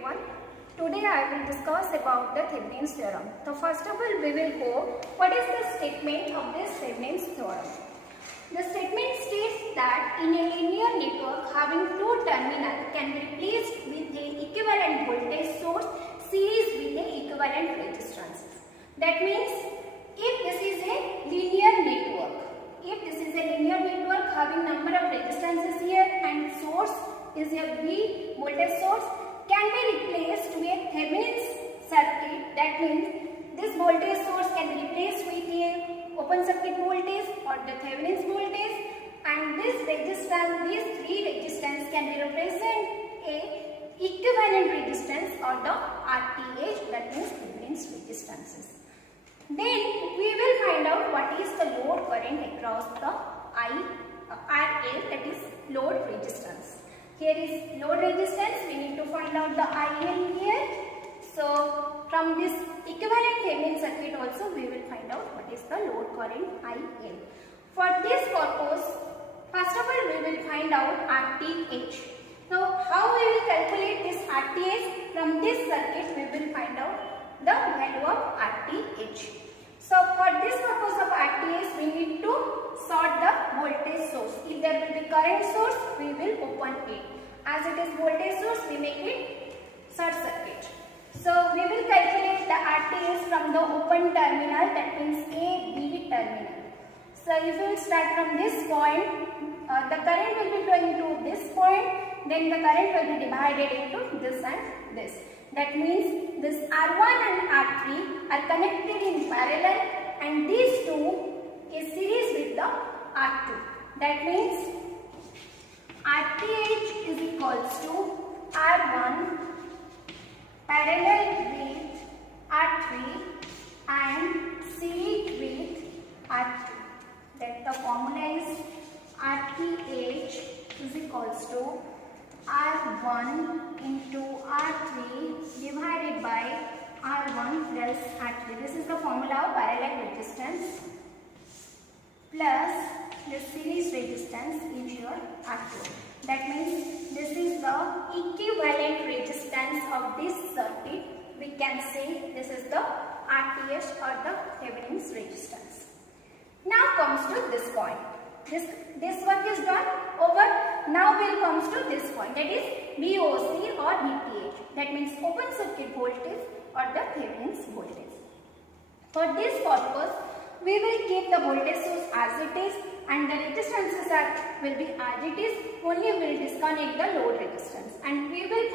everyone. Today I will discuss about the Thevenin's theorem. So first of all we will go what is the statement of this Thevenin's theorem. The statement states that in a linear network having two terminals can be replaced with an equivalent voltage source series with an equivalent resistance. That means if this is a linear network having number of resistances here and source is a V voltage source can be replaced with Thevenin's circuit. That means this voltage source can be replaced with a open circuit voltage or the Thevenin's voltage, and this resistance, these three resistance can be represent a equivalent resistance or the RTH, that means Thevenin's resistances. Then we will find out what is the load current across the RL, that is load resistance. Here is load resistance, we need to find out the IL here. So from this equivalent Thevenin circuit also we will find out what is the load current IL. For this purpose, first of all we will find out RTH. Now how we will calculate this RTH? From this circuit we will find out the value of RTH. So for this purpose of RTH we need to sort the voltage source. If there will be current source we will open it. As it is voltage source we make it short circuit. So we will calculate the RTH from the open terminal, that means A, B terminal. So if we will start from this point, the current will be flowing to this point, then the current will be divided into this and this. That means this R1 and R3 are connected in parallel and these two is series with the R2. That means RTH is equals to R1 parallel with R3 and series with R2. That the formula is RTH is equals to R1 into R3 divided by R1 plus R3. This is the formula of parallel resistance plus the series resistance is your R2. That means this is the equivalent resistance of this circuit. We can say this is the RTH or the Thevenin's resistance. Now comes to this point. This work is done over. Now we comes to this point, that is VOC or VTH. That means open circuit voltage or the Thevenin's voltage. For this purpose, we will keep the voltage source as it is and the resistances will be as it is. Only we will disconnect the load resistance and we will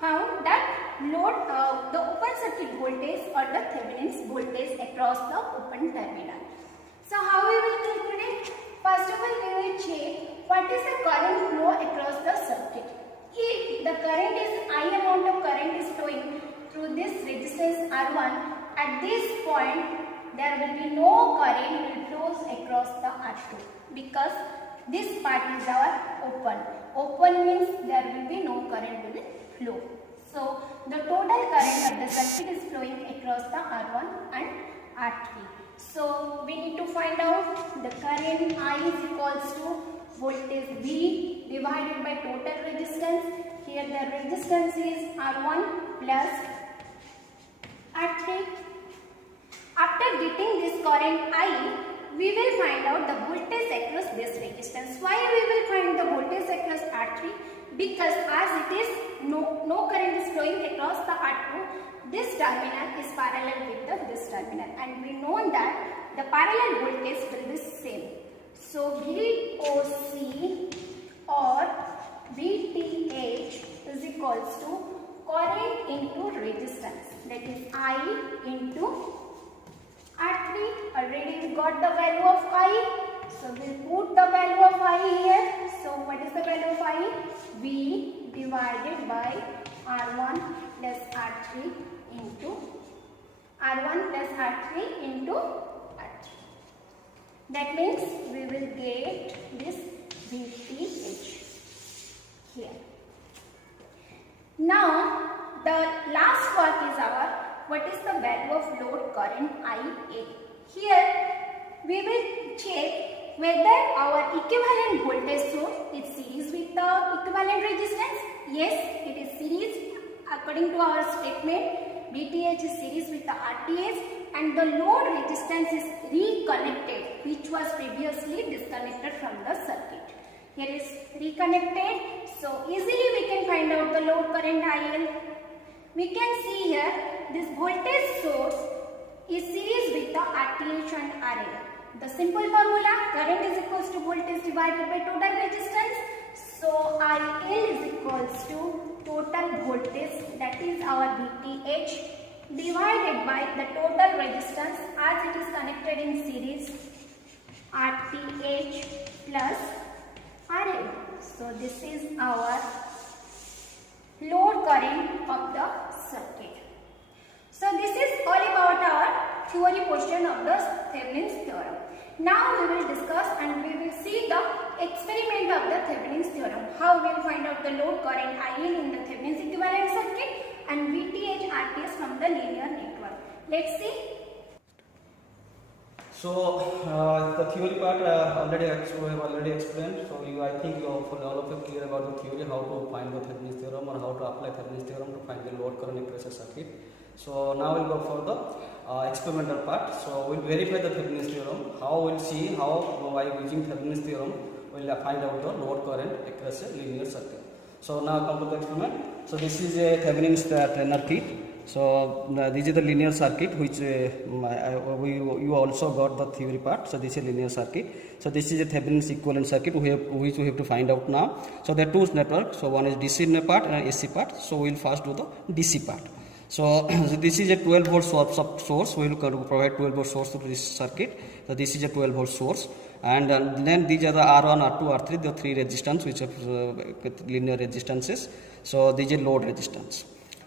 found that load the open circuit voltage or the Thevenin's voltage across the open terminal. So how we will calculate? First of all, we will check what is the current flow across the circuit. If the current is I amount of current is flowing through this resistance R1, at this point there will be no current will flows across the R2 because this part is our open. Open means there will be no current will flow. So the total current of the circuit is flowing across the R1 and R3. So we need to find out the current I is equals to voltage V divided by total resistance. Here the resistance is R1 plus R3. After getting this current I, we will find out the voltage across this resistance. Why we will find the voltage across R3? Because as it is no current is flowing across the R2, this terminal is parallel with this terminal and we know that the parallel voltage will be same. So VOC or VTH is equals to current into resistance, that is I into R3. Already we got the value of I. So we will put the value of I here. So what is the value of I? V divided by R1 plus R3 into R1 plus R3 into R3. That means we will get this VTH here. Now the last work is our what is the value of load current IA. Here we will check whether our equivalent voltage source is series with the equivalent resistance. Yes, it is series according to our statement, VTH is series with the RTH and the load resistance is reconnected, which was previously disconnected from the circuit. Here is reconnected, so easily we can find out the load current IL. We can see here this voltage source is series with the RTH and RL. The simple formula, current is equals to voltage divided by total resistance. So IL is equals to total voltage, that is our VTH, divided by the total resistance as it is connected in series, RTH plus RL. So this is our load current of the circuit. So this is all about our theory portion of the Thevenin's theorem. Now we will discuss and we will see the experiment of the Thevenin's theorem. How we will find out the load current IL in the Thevenin's equivalent circuit and VTH RTH from the linear network. Let's see. So the theory part we have already explained. So I think all of you clear about the theory, how to find the Thevenin's theorem or how to apply Thevenin's theorem to find the load current across a circuit. So now we'll go for the experimental part. So we'll verify the Thevenin's theorem. How we'll see how by using Thevenin's theorem we'll find out the load current across a linear circuit. So now come to the experiment. So this is a Thevenin's tenor kit. So this is the linear circuit which you also got the theory part. So this is a linear circuit. So this is a Thevenin's equivalent circuit which we have to find out now. So there are two networks. So one is DC part and AC part. So we will first do the DC part. So this is a 12 volt source. We will provide 12 volt source to this circuit. So this is a 12 volt source, and then these are the R1, R2, R3, the three resistance which are linear resistances. So these are load resistance.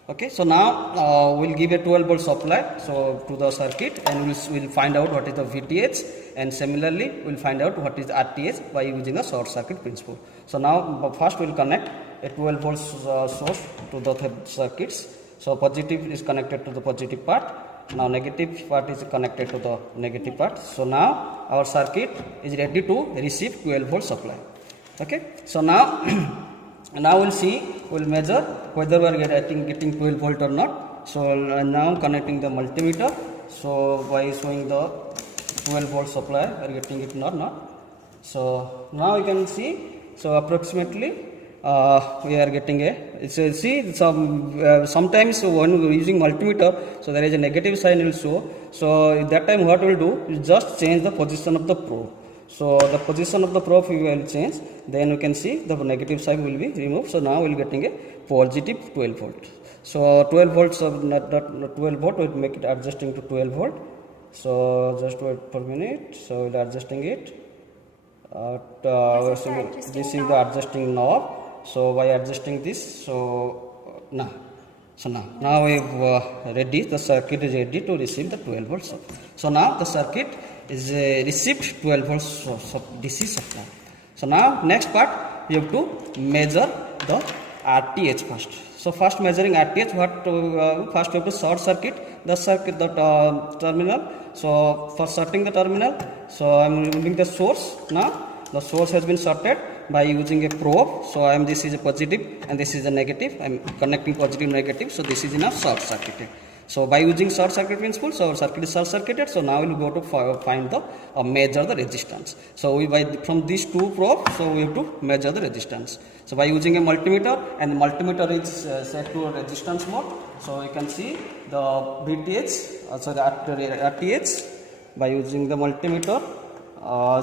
Okay, so now we'll give a 12 volt supply to the circuit, and we'll find out what is the VTH, and similarly we'll find out what is the RTH by using the short circuit principle. So now first we'll connect a 12 volt source to the circuits. So positive is connected to the positive part. Now negative part is connected to the negative part. So now our circuit is ready to receive 12 volt supply. Okay, so now now we'll measure whether we are getting 12 volt or not. So now connecting the multimeter. So by showing the 12 volt supply, we are getting it or not. So now you can see. So approximately we are getting a, so see sometimes when we are using multimeter, so there is a negative sign will show. So at that time what we will do is just change the position of the probe. So the position of the probe we will change, then you can see the negative sign will be removed. So now we will getting a positive 12 volt. So 12 volts of not 12 volt, we will make it adjusting to 12 volt. So just wait for a minute. So we will adjusting it. This is the adjusting knob. So by adjusting this, so now we have ready, the circuit is ready to receive the 12 volts. So now the circuit is received 12 volts of DC supply. So now next part we have to measure the RTH first. So first measuring RTH, first we have to short circuit the terminal. So for shorting the terminal, so I am removing the source. Now the source has been shorted by using a probe. So this is a positive and this is a negative. I am connecting positive negative. So this is in a short circuited. So by using short circuit principle, so our circuit is short circuited. So now we will go to find the measure the resistance. So from these two probes, so we have to measure the resistance. So by using a multimeter, and the multimeter is set to a resistance mode. So you can see the VTH, so the RTH by using the multimeter.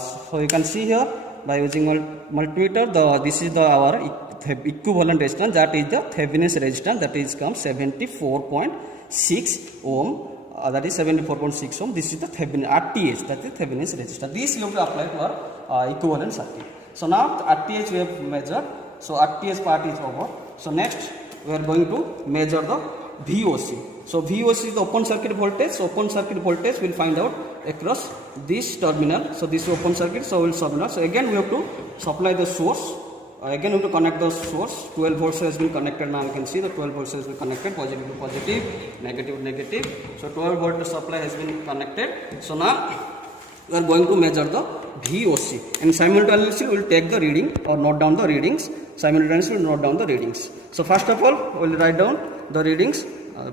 So you can see here by using multimeter, this is our equivalent resistance, that is the Thevenin's resistance, that is comes 74.6 ohm. That is 74.6 ohm. This is the Thevenin RTH, that is Thevenin's resistance. This you have to apply to our equivalent circuit. So now the RTH we have measured. So RTH part is over. So next we are going to measure the VOC. So VOC is the open circuit voltage. So open circuit voltage we will find out across this terminal. So this is open circuit. So we will terminal. So again we have to supply the source. Again we have to connect the source. 12 volts has been connected. Now you can see the 12 volts has been connected. Positive to positive, negative to negative. So 12 volt supply has been connected. So now we are going to measure the VOC, and simultaneously we will take the reading or note down the readings. Simultaneously we will note down the readings. So first of all we will write down the readings.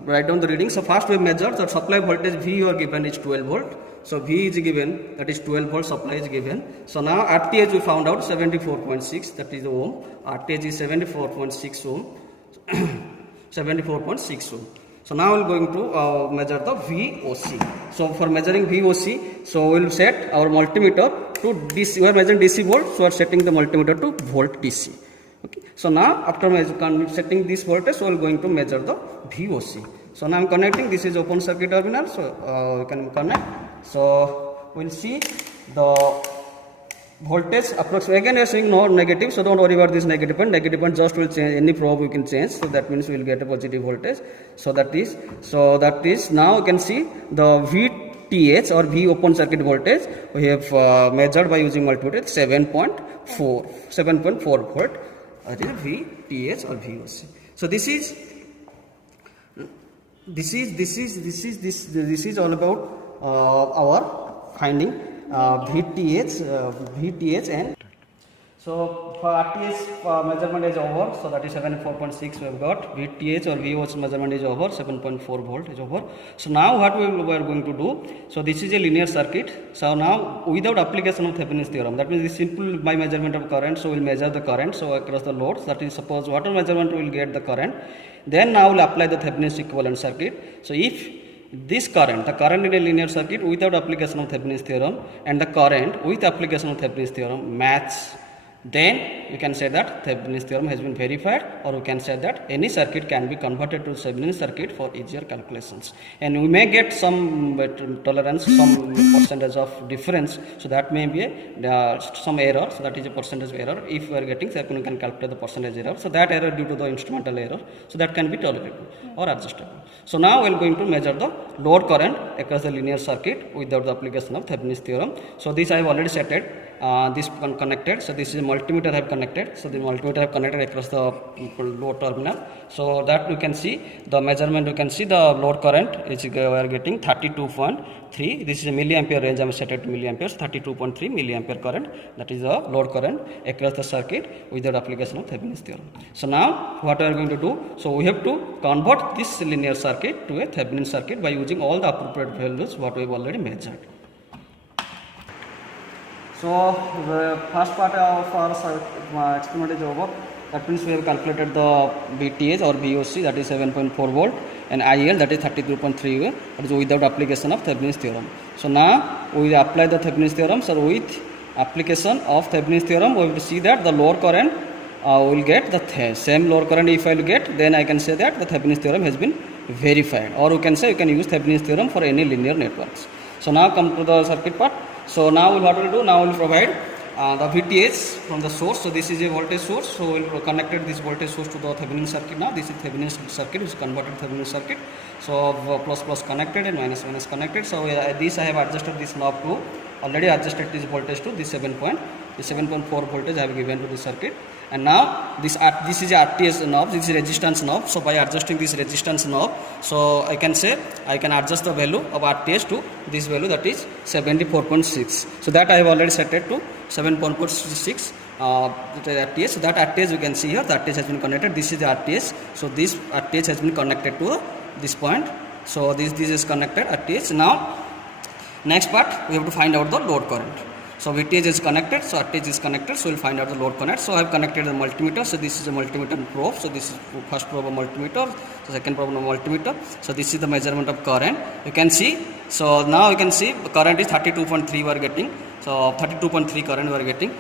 Write down the readings. So first we measure the supply voltage V you are given is 12 volt. So V is given, that is 12 volt supply is given. So now RTH we found out 74.6, that is the ohm. RTH is 74.6 ohm. 74.6 ohm. So now we are going to measure the VOC. So for measuring VOC, so we will set our multimeter to DC. We are measuring DC volt, so we are setting the multimeter to volt DC. Okay. So now after setting this voltage, so we are going to measure the VOC. So now I am connecting. This is open circuit terminal, so we can connect. So we will see the voltage approximately. Again we are seeing no negative, so don't worry about this negative point. Negative point just will change, any probe we can change, so that means we will get a positive voltage. So that is now you can see the VTH or V open circuit voltage we have measured by using multimeter 7.4 volt. That is VTH or VOC. So this is all about our finding VTH and so for RTH measurement is over, so that is 74.6 we have got. VTH or VOC measurement is over, 7.4 volt is over. So now what we are going to do, so this is a linear circuit. So now without application of Thevenin's theorem, that means this simple by measurement of current, so we will measure the current, so across the loads, that is suppose water measurement we will get the current, then now we will apply the Thevenin's equivalent circuit. So if this current, the current in a linear circuit without application of Thevenin's theorem and the current with application of Thevenin's theorem match, then we can say that Thevenin's theorem has been verified, or we can say that any circuit can be converted to Thevenin's circuit for easier calculations. And we may get some tolerance, some percentage of difference, so that may be some error, so that is a percentage error. If we are getting, so we can calculate the percentage error, so that error due to the instrumental error, so that can be tolerable or adjustable. So now we are going to measure the load current across the linear circuit without the application of Thevenin's theorem. So this I have already set it. This connected, so this is a multimeter I have connected, so the multimeter I have connected across the load terminal, so that you can see the measurement, you can see the load current is we are getting 32.3, this is a milliampere range I am set at milliamperes, 32.3 milliampere current, that is the load current across the circuit without application of Thevenin's theorem. So now what we are going to do, so we have to convert this linear circuit to a Thevenin circuit by using all the appropriate values what we have already measured. So the first part of our experiment is over. That means we have calculated the VTH or VOC, that is 7.4 volt, and IL, that is 32.3, that is without application of Thevenin's theorem. So now we apply the Thevenin's theorem. So with application of Thevenin's theorem, we will see that the load current will get the same load current. If I will get, then I can say that the Thevenin's theorem has been verified, or you can say you can use Thevenin's theorem for any linear networks. So now come to the circuit part. So now what we will do, now we will provide the VTH from the source. So this is a voltage source, so we will connect this voltage source to the Thevenin circuit. Now this is Thevenin circuit, is converted Thevenin circuit. So plus connected and minus connected. So this I have adjusted this knob to, already adjusted this voltage to this 7.4 voltage I have given to the circuit. And now this is a RTH knob, this is resistance knob. So by adjusting this resistance knob, so I can say I can adjust the value of RTH to this value, that is 74.6. So that I have already set it to 7.6 RTH. So that RTH you can see here, the RTH has been connected. This is the RTH. So this RTH has been connected to this point. So this is connected RTH. Now next part we have to find out the load current. So VTH is connected, so RTH is connected, so we will find out the load current. So I have connected the multimeter, so this is a multimeter probe, so this is first probe of multimeter, so second probe of multimeter, so this is the measurement of current, you can see. So now you can see the current is 32.3 we are getting, so 32.3 current we are getting,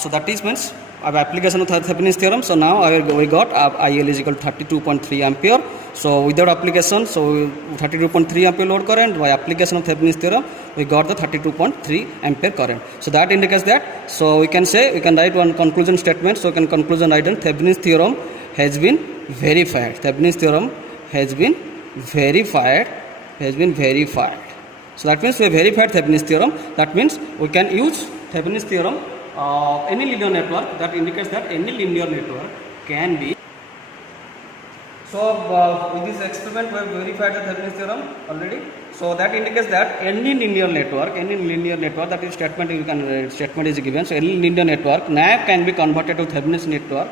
so that is means of application of Thevenin's theorem. So now we got IL is equal to 32.3 ampere. So without application, so 32.3 ampere load current, by application of Thevenin's theorem we got the 32.3 ampere current. So that indicates that, so we can say, we can write one conclusion statement. So in conclusion write Thevenin's theorem has been verified. Thevenin's theorem has been verified. So that means we have verified Thevenin's theorem. That means we can use Thevenin's theorem any linear network. That indicates that any linear network can be. So with this experiment we have verified the Thevenin's theorem already. So that indicates that any linear network, that is statement you can statement is given. So any linear network, NAV can be converted to Thevenin's network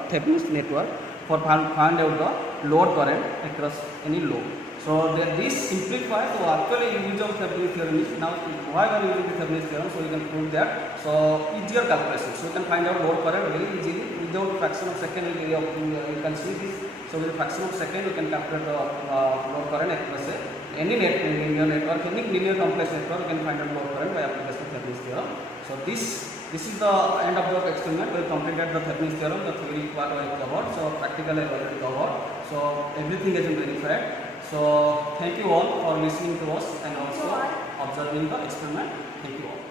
for find out the load current across any load. So this simplifies. So actually use of Thevenin's theorem is now why are we using the Thevenin's theorem? So you can prove that. So easier calculation. So you can find out load current very easily without fraction of second. You can see this. So with a fraction of second you can calculate the load current across any linear network, any linear complex network. You can find out load current by application of Thevenin's theorem. So this is the end of the experiment. We completed the Thevenin's theorem. The theory part I covered. So practical I already covered. So everything has been verified. So thank you all for listening to us and also observing the experiment. Thank you all.